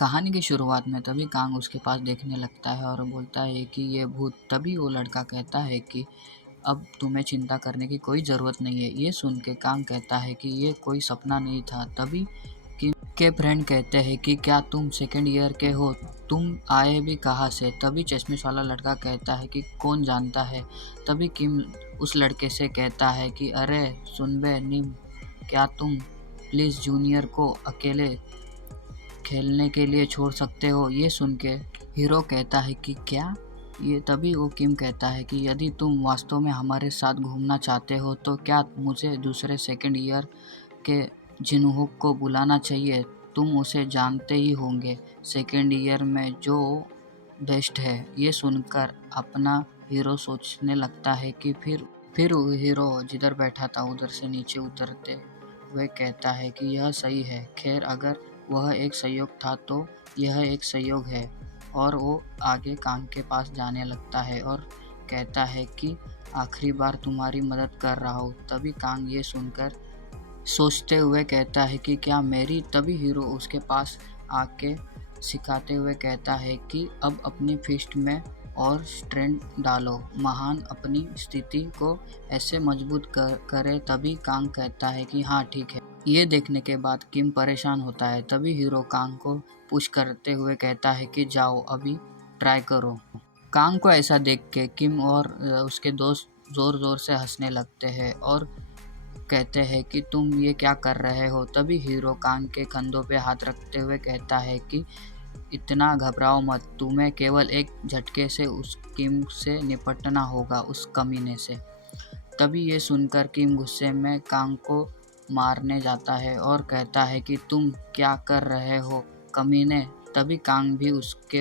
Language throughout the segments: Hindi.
कहानी की शुरुआत में तभी कांग उसके पास देखने लगता है और बोलता है कि ये भूत। तभी वो लड़का कहता है कि अब तुम्हें चिंता करने की कोई ज़रूरत नहीं है। ये सुन के कांग कहता है कि ये कोई सपना नहीं था। तभी किम के फ्रेंड कहते हैं कि क्या तुम सेकेंड ईयर के हो, तुम आए भी कहाँ से। तभी चश्मिश वाला लड़का कहता है कि कौन जानता है। तभी किम उस लड़के से कहता है कि अरे सुन बे निम, क्या तुम प्लीज़ जूनियर को अकेले खेलने के लिए छोड़ सकते हो। ये सुन के हीरो कहता है कि क्या ये। तभी वो किम कहता है कि यदि तुम वास्तव में हमारे साथ घूमना चाहते हो तो क्या मुझे दूसरे सेकंड ईयर के जिनहुक को बुलाना चाहिए। तुम उसे जानते ही होंगे, सेकंड ईयर में जो बेस्ट है। ये सुनकर अपना हीरो सोचने लगता है कि फिर वो हीरो जिधर बैठा था उधर से नीचे उतरते हुए कहता है कि यह सही है। खैर अगर वह एक संयोग था तो यह एक संयोग है। और वो आगे कांग के पास जाने लगता है और कहता है कि आखिरी बार तुम्हारी मदद कर रहा हूँ। तभी कांग ये सुनकर सोचते हुए कहता है कि क्या मेरी। तभी हीरो उसके पास आके सिखाते हुए कहता है कि अब अपनी फिस्ट में और स्ट्रेंथ डालो, महान अपनी स्थिति को ऐसे मजबूत करे। तभी कांग कहता है कि हाँ ठीक है। ये देखने के बाद किम परेशान होता है। तभी हीरो कांग को पुश करते हुए कहता है कि जाओ अभी ट्राई करो। कांग को ऐसा देख के किम और उसके दोस्त ज़ोर ज़ोर से हंसने लगते हैं और कहते हैं कि तुम ये क्या कर रहे हो। तभी हीरो कांग के कंधों पे हाथ रखते हुए कहता है कि इतना घबराओ मत, तुम्हें केवल एक झटके से उस किम से निपटना होगा, उस कमीने से। तभी ये सुनकर किम गुस्से में कांग को मारने जाता है और कहता है कि तुम क्या कर रहे हो कमीने। तभी कांग भी उसके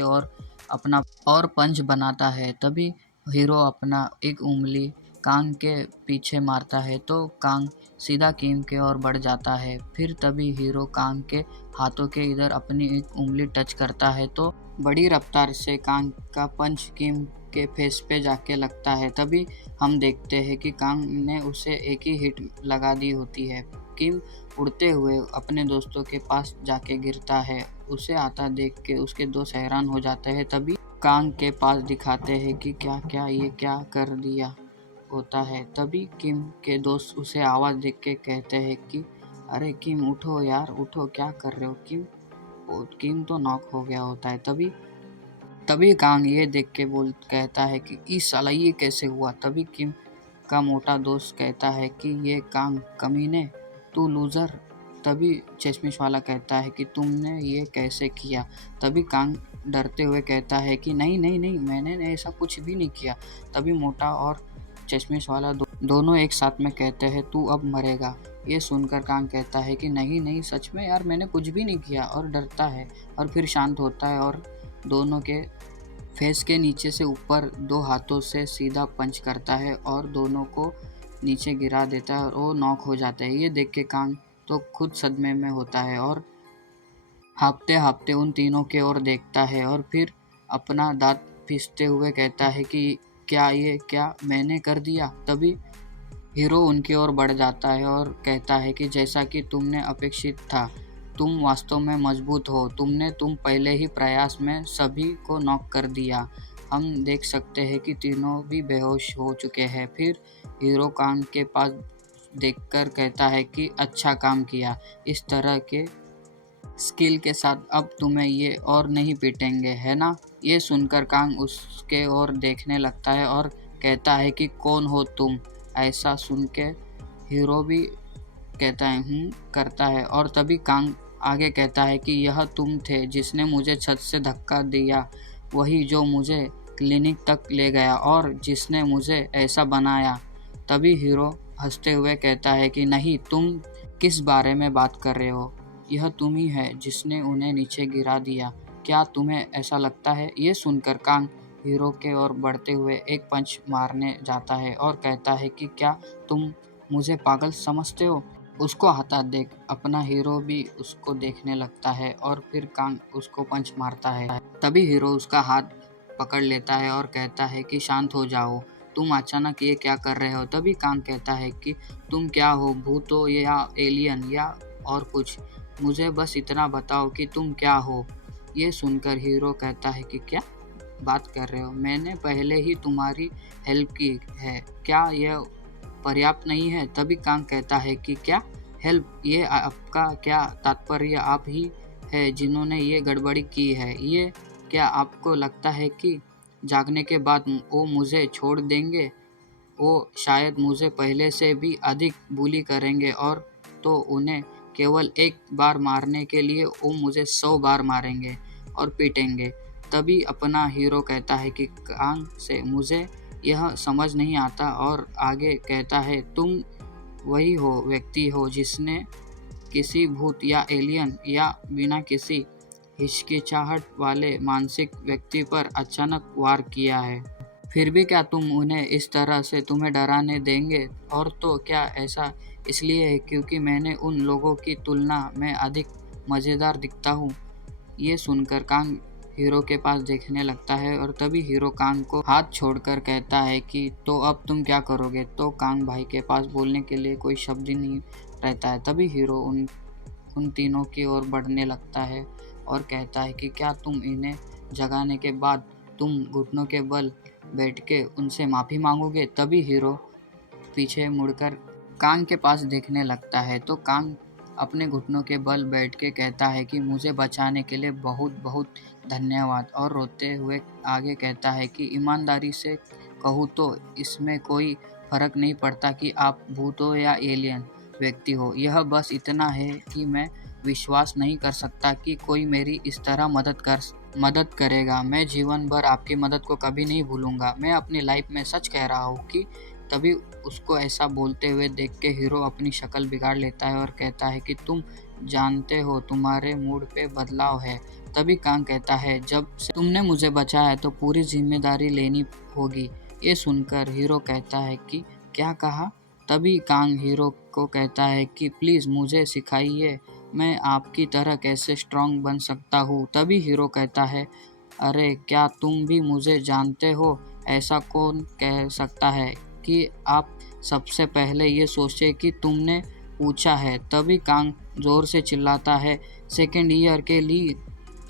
अपना और पंच बनाता है। तभी हीरो अपना एक उंगली कांग के पीछे मारता है तो कांग सीधा किम के ओर बढ़ जाता है। फिर तभी हीरो कांग के हाथों के इधर अपनी एक उंगली टच करता है तो बड़ी रफ्तार से कांग का पंच किम के फेस पे जाके लगता है। तभी हम देखते हैं कि कांग ने उसे एक ही हिट लगा दी होती है। किम उड़ते हुए अपने दोस्तों के पास जाके गिरता है। उसे आता देख के उसके दोस्त हैरान हो जाते हैं। तभी कांग के पास दिखाते हैं कि क्या ये क्या कर दिया होता है। तभी किम के दोस्त उसे आवाज़ देख के कहते हैं कि अरे किम उठो यार उठो, क्या कर रहे हो किम। किम तो नॉक हो गया होता है। तभी कांग ये देख के कहता है कि इस साला ये कैसे हुआ। तभी किम का मोटा दोस्त कहता है कि ये कांग कमीने, तू लूज़र। तभी चश्मिश वाला कहता है कि तुमने ये कैसे किया। तभी कांग डरते हुए कहता है कि नहीं नहीं नहीं, मैंने ऐसा कुछ भी नहीं किया। तभी मोटा और चश्मिश वाला दोनों एक साथ में कहते हैं तू अब मरेगा। ये सुनकर कांग कहता है कि नहीं नहीं सच में यार मैंने कुछ भी नहीं किया, और डरता है और फिर शांत होता है और दोनों के फेस के नीचे से ऊपर दो हाथों से सीधा पंच करता है और दोनों को नीचे गिरा देता है और वो नॉक हो जाता है। ये देख के कांग तो खुद सदमे में होता है और हाँफते हाँफते उन तीनों के ओर देखता है और फिर अपना दांत पीसते हुए कहता है कि क्या मैंने कर दिया। तभी हीरो उनकी ओर बढ़ जाता है और कहता है कि जैसा कि तुमने अपेक्षित था, तुम वास्तव में मजबूत हो। तुम पहले ही प्रयास में सभी को नॉक कर दिया। हम देख सकते हैं कि तीनों भी बेहोश हो चुके हैं। फिर हीरो कांग के पास देखकर कहता है कि अच्छा काम किया। इस तरह के स्किल के साथ अब तुम्हें ये और नहीं पीटेंगे, है ना। ये सुनकर कांग उसके ओर देखने लगता है और कहता है कि कौन हो तुम। ऐसा सुन के हीरो भी कहता है करता है और तभी कांग आगे कहता है कि यह तुम थे जिसने मुझे छत से धक्का दिया, वही जो मुझे क्लिनिक तक ले गया और जिसने मुझे ऐसा बनाया। तभी हीरो हंसते हुए कहता है कि नहीं, तुम किस बारे में बात कर रहे हो, यह तुम ही है जिसने उन्हें नीचे गिरा दिया। क्या तुम्हें ऐसा लगता है। ये सुनकर कांग हीरो के ओर बढ़ते हुए एक पंच मारने जाता है और कहता है कि क्या तुम मुझे पागल समझते हो। उसको हता देख अपना हीरो भी उसको देखने लगता है और फिर कांग उसको पंच मारता है। तभी हीरो उसका हाथ पकड़ लेता है और कहता है कि शांत हो जाओ, तुम अचानक ये क्या कर रहे हो। तभी कांग कहता है कि तुम क्या हो, भूत हो या एलियन या और कुछ, मुझे बस इतना बताओ कि तुम क्या हो। ये सुनकर हीरो कहता है कि क्या बात कर रहे हो, मैंने पहले ही तुम्हारी हेल्प की है, क्या यह पर्याप्त नहीं है? तभी कांग कहता है कि क्या हेल्प, ये आपका क्या तात्पर्य? आप ही है जिन्होंने ये गड़बड़ी की है। ये क्या आपको लगता है कि जागने के बाद वो मुझे छोड़ देंगे? वो शायद मुझे पहले से भी अधिक बुली करेंगे, और तो उन्हें केवल एक बार मारने के लिए वो मुझे 100 बार मारेंगे और पीटेंगे। तभी अपना हीरो कहता है कि कांग से मुझे यह समझ नहीं आता, और आगे कहता है तुम वही हो व्यक्ति हो जिसने किसी भूत या एलियन या बिना किसी हिचकिचाहट वाले मानसिक व्यक्ति पर अचानक वार किया है। फिर भी क्या तुम उन्हें इस तरह से तुम्हें डराने देंगे? और तो क्या ऐसा इसलिए है क्योंकि मैंने उन लोगों की तुलना में अधिक मज़ेदार दिखता हूँ? ये सुनकर कांग हीरो के पास देखने लगता है, और तभी हीरो कांग को हाथ छोड़कर कहता है कि तो अब तुम क्या करोगे? तो कांग भाई के पास बोलने के लिए कोई शब्द ही नहीं रहता है। तभी हीरो उन तीनों की ओर बढ़ने लगता है और कहता है कि क्या तुम इन्हें जगाने के बाद तुम घुटनों के बल बैठ के उनसे माफ़ी मांगोगे? तभी हीरो पीछे मुड़कर कांग के पास देखने लगता है, तो कांग अपने घुटनों के बल बैठ के कहता है कि मुझे बचाने के लिए बहुत बहुत धन्यवाद, और रोते हुए आगे कहता है कि ईमानदारी से कहूँ तो इसमें कोई फ़र्क नहीं पड़ता कि आप भूत हो या एलियन व्यक्ति हो। यह बस इतना है कि मैं विश्वास नहीं कर सकता कि कोई मेरी इस तरह मदद करेगा। मैं जीवन भर आपकी मदद को कभी नहीं भूलूंगा। मैं अपनी लाइफ में सच कह रहा हूँ कि तभी उसको ऐसा बोलते हुए देख के हीरो अपनी शक्ल बिगाड़ लेता है और कहता है कि तुम जानते हो तुम्हारे मूड पे बदलाव है। तभी कांग कहता है जब से तुमने मुझे बचाया तो पूरी जिम्मेदारी लेनी होगी। ये सुनकर हीरो कहता है कि क्या कहा? तभी कांग हीरो को कहता है कि प्लीज़ मुझे सिखाइए, मैं आपकी तरह कैसे स्ट्रांग बन सकता हूँ। तभी हीरो कहता है अरे क्या तुम भी मुझे जानते हो? ऐसा कौन कह सकता है कि आप सबसे पहले ये सोचे कि तुमने पूछा है। तभी कांग जोर से चिल्लाता है सेकेंड ईयर के ली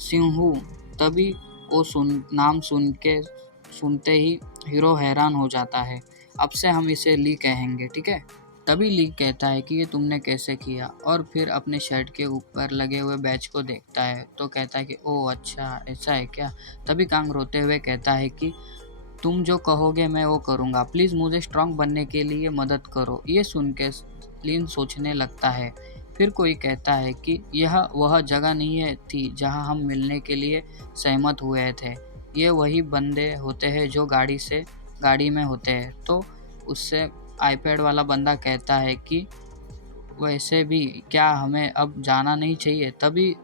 सिंहू। तभी वो नाम सुनते ही हीरो हैरान हो जाता है। अब से हम इसे ली कहेंगे, ठीक है? तभी ली कहता है कि ये तुमने कैसे किया, और फिर अपने शर्ट के ऊपर लगे हुए बैच को देखता है तो कहता है कि ओह अच्छा ऐसा है क्या? तभी कांग रोते हुए कहता है कि तुम जो कहोगे मैं वो करूँगा, प्लीज़ मुझे स्ट्रांग बनने के लिए मदद करो। ये सुन के लिन सोचने लगता है। फिर कोई कहता है कि यह वह जगह नहीं थी जहाँ हम मिलने के लिए सहमत हुए थे। ये वही बंदे होते हैं जो गाड़ी में होते हैं। तो उससे आईपैड वाला बंदा कहता है कि वैसे भी क्या हमें अब जाना नहीं चाहिए? तभी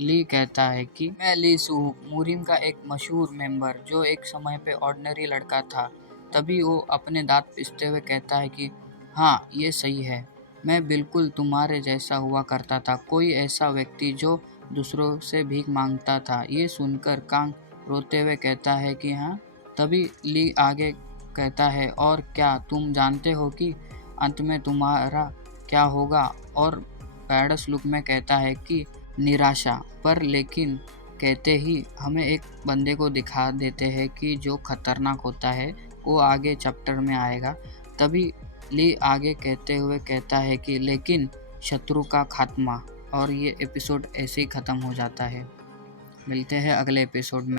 ली कहता है कि मैं ली सू हूँ, मुरिम का एक मशहूर मेंबर जो एक समय पे ऑर्डिनरी लड़का था। तभी वो अपने दांत पीसते हुए कहता है कि हाँ ये सही है, मैं बिल्कुल तुम्हारे जैसा हुआ करता था, कोई ऐसा व्यक्ति जो दूसरों से भीख मांगता था। ये सुनकर कांग रोते हुए कहता है कि हाँ। तभी ली आगे कहता है और क्या तुम जानते हो कि अंत में तुम्हारा क्या होगा? और बैडस लुक में कहता है कि निराशा। पर लेकिन कहते ही हमें एक बंदे को दिखा देते हैं कि जो खतरनाक होता है, वो आगे चैप्टर में आएगा। तभी ली आगे कहते हुए कहता है कि लेकिन शत्रु का खात्मा, और ये एपिसोड ऐसे ही ख़त्म हो जाता है। मिलते हैं अगले एपिसोड में।